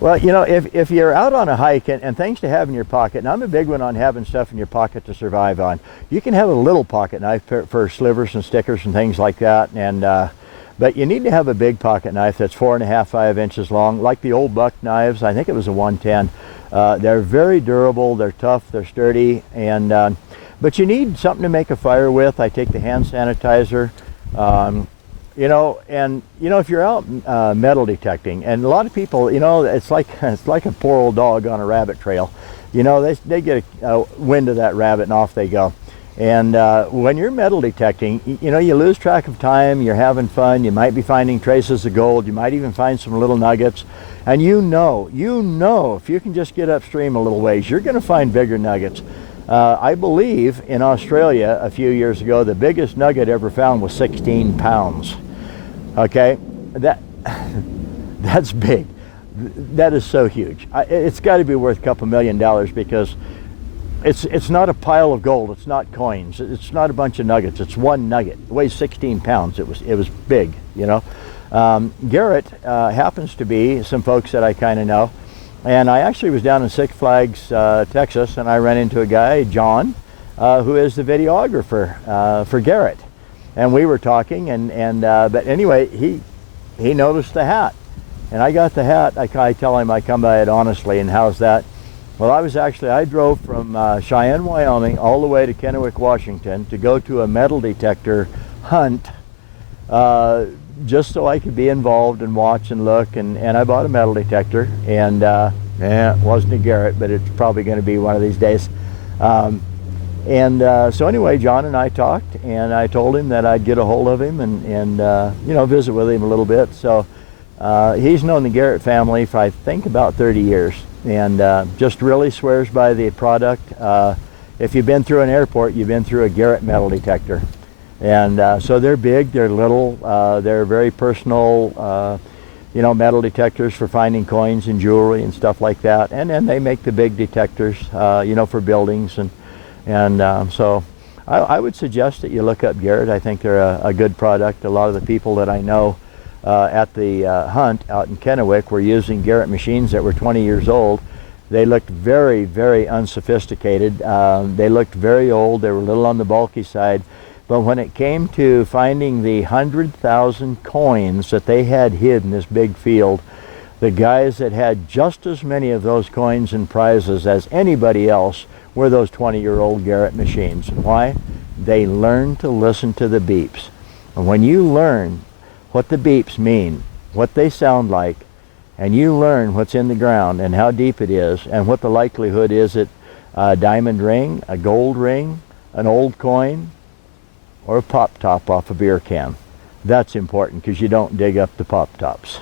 Well, you know, if you're out on a hike and things to have in your pocket, and I'm a big one on having stuff in your pocket to survive on. You can have a little pocket knife for slivers and stickers and things like that, and but you need to have a big pocket knife that's 4.5, 5 inches long, like the old Buck knives. I think it was a 110. They're very durable, they're tough, they're sturdy, and but you need something to make a fire with. I take the hand sanitizer. You know, and you know, if you're out metal detecting, and a lot of people, you know, it's like a poor old dog on a rabbit trail. You know, they get a wind of that rabbit and off they go. And when you're metal detecting, you know, you lose track of time. You're having fun. You might be finding traces of gold. You might even find some little nuggets. And you know, if you can just get upstream a little ways, you're going to find bigger nuggets. I believe in Australia a few years ago, the biggest nugget ever found was 16 pounds. Okay, that's big. That is so huge. It's got to be worth a couple $1 million, because it's not a pile of gold. It's not coins. It's not a bunch of nuggets. It's one nugget. It weighs 16 pounds. It was big. You know, Garrett happens to be some folks that I kind of know. And I actually was down in Six Flags, Texas, and I ran into a guy, John, who is the videographer for Garrett. And we were talking, but anyway, he noticed the hat. And I got the hat. I tell him I come by it honestly, and how's that? Well, I drove from Cheyenne, Wyoming, all the way to Kennewick, Washington, to go to a metal detector hunt, just so I could be involved and watch and look, and I bought a metal detector, and it wasn't a Garrett, but it's probably going to be one of these days. So anyway, John and I talked, and I told him that I'd get a hold of him and you know, visit with him a little bit. So he's known the Garrett family for, I think, about 30 years, and just really swears by the product. If you've been through an airport, you've been through a Garrett metal detector. And so they're big, they're little, they're very personal, you know, metal detectors for finding coins and jewelry and stuff like that. And then they make the big detectors, you know, for buildings. So I would suggest that you look up Garrett. I think they're a good product. A lot of the people that I know at the hunt out in Kennewick were using Garrett machines that were 20 years old. They looked very, very unsophisticated. They looked very old. They were a little on the bulky side. But when it came to finding the 100,000 coins that they had hid in this big field, the guys that had just as many of those coins and prizes as anybody else were those 20-year-old Garrett machines. Why? They learned to listen to the beeps. And when you learn what the beeps mean, what they sound like, and you learn what's in the ground and how deep it is, and what the likelihood is that a diamond ring, a gold ring, an old coin, or a pop top off a beer can. That's important, because you don't dig up the pop tops.